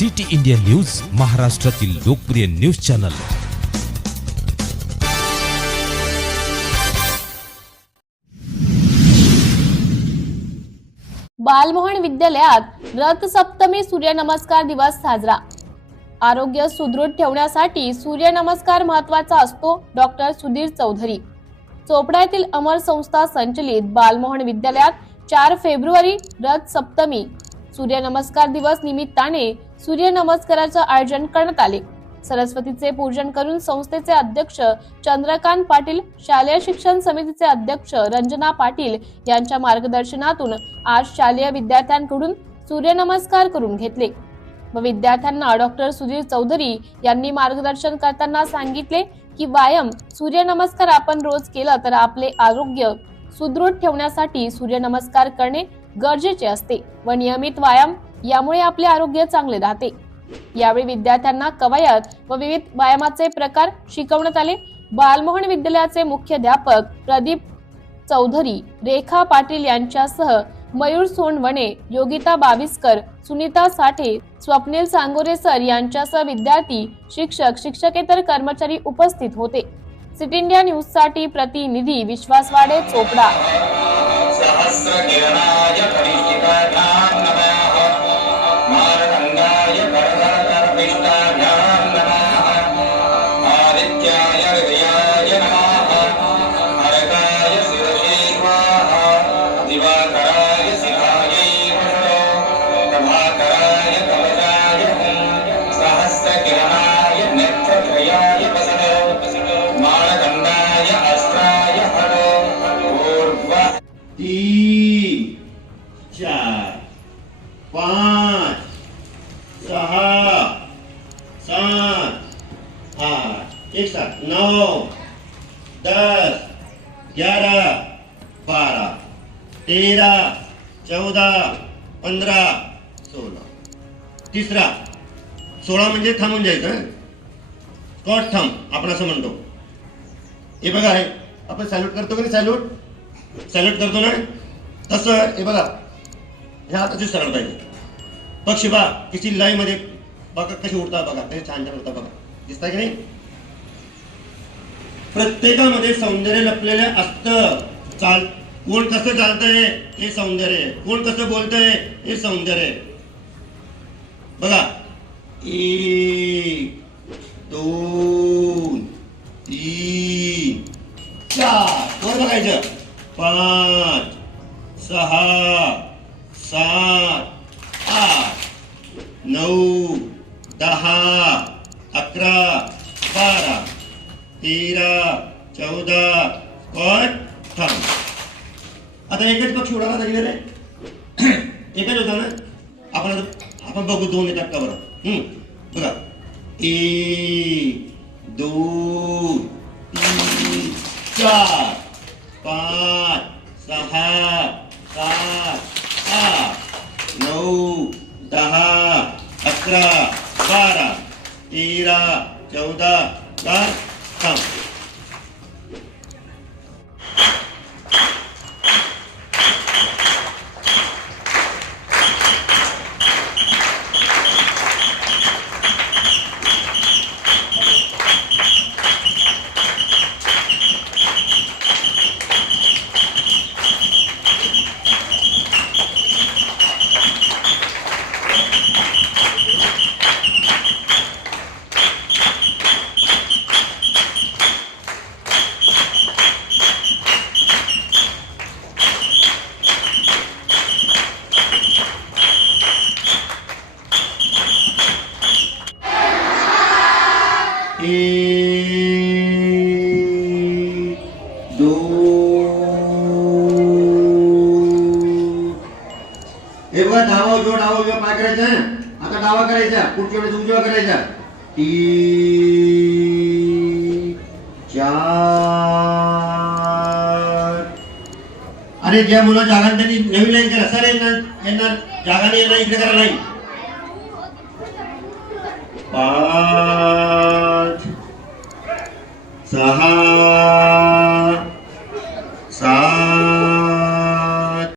City India news महाराष्ट्रातील लोकप्रिय news channel. Balmohan विद्यालयात रथसप्तमी सूर्यनमस्कार दिवस साजरा. आरोग्य सुदृढ ठेवण्यासाठी सूर्यनमस्कार महत्त्वाचा असतो डॉक्टर सुधीर चौधरी. चोपडा अमर संस्था संचलित बालमोहन विद्यालयात चार फेब्रुवारी रथ सप्तमी सूर्यनमस्कार दिवस निमित्ताने सूर्यनमस्काराचं आयोजन करण्यात आले. सरस्वतीचे पूजन करून संस्थेचे अध्यक्ष चंद्रकांत पाटील शालेय शिक्षण समितीचे अध्यक्ष रंजना पाटील यांच्या मार्गदर्शनातून आज शालेय विद्यार्थ्यांकडून सूर्यनमस्कार करून घेतले. व विद्यार्थ्यांना डॉक्टर सुधीर चौधरी यांनी मार्गदर्शन करताना सांगितले की व्यायाम सूर्यनमस्कार आपण रोज केलं तर आपले आरोग्य सुदृढ ठेवण्यासाठी सूर्यनमस्कार करणे गरजेचे असते व नियमित व्यायाम यामुळे आपले आरोग्य चांगले राहते. यावेळी विद्यार्थ्यांना कवायत व विविध व्यायामाचे प्रकार शिकवण्यात आले. बालमोहन विद्यालयाचे मुख्याध्यापक प्रदीप चौधरी रेखा पाटील यांच्यासह मयूर सोनवणे योगिता बाविस्कर सुनीता साठे स्वप्नील सांगोरे सर यांच्यासह विद्यार्थी शिक्षक शिक्षकेतर कर्मचारी उपस्थित होते. सिटी इंडिया न्यूजसाठी प्रतिनिधी विश्वासवाडे चोपडा. नौ नऊ दस ग्यारह बारा तेरा चौदा पंधरा सोळा. तिसरा सोळा म्हणजे थांबून जायचं स्कॉट थांब आपण असं म्हणतो. हे बघा आहे आपण सॅल्यूट करतो की नाही सॅल्यूट सॅल्यूट करतो ना? तसं हे बघा. ह्या हाताची सरळ पाहिजे पक्षी बा किती लाईमध्ये बघा कशी उडतात बघा कशी छान छान उडतात बघा. दिसताय की नाही? प्रत्येकामध्ये सौंदर्य लपलेलं असतं. चाल कोण कसं चालतंय हे सौंदर्य. कोण कसं बोलतंय हे सौंदर्य. बघा. एक दोन तीन चार. वर बघायचं? पाच सहा सात आठ नऊ दहा अकरा बारा. तेरा चौदा और थांब आता एकच पक्ष उडाला पाहिजे रे एकच होता ना? आपण आपण बघू दोन येतात का बरं बघा. एक दोन तीन चार पाच सहा सात आठ नऊ दहा अकरा बारा तेरा चौदा दहा. थांब एक दोन हे बघा डावा उजवा डावा उजवा पाय करायचा? आता डावा करायचा पुढच्या वेळेस उजवा करायचा. तीन चार. अरे ज्या मुलं जागा त्यांनी नवीन लाईन करा सर यांना यांना जागा नाही यांना इकडे करा नाही. पाच.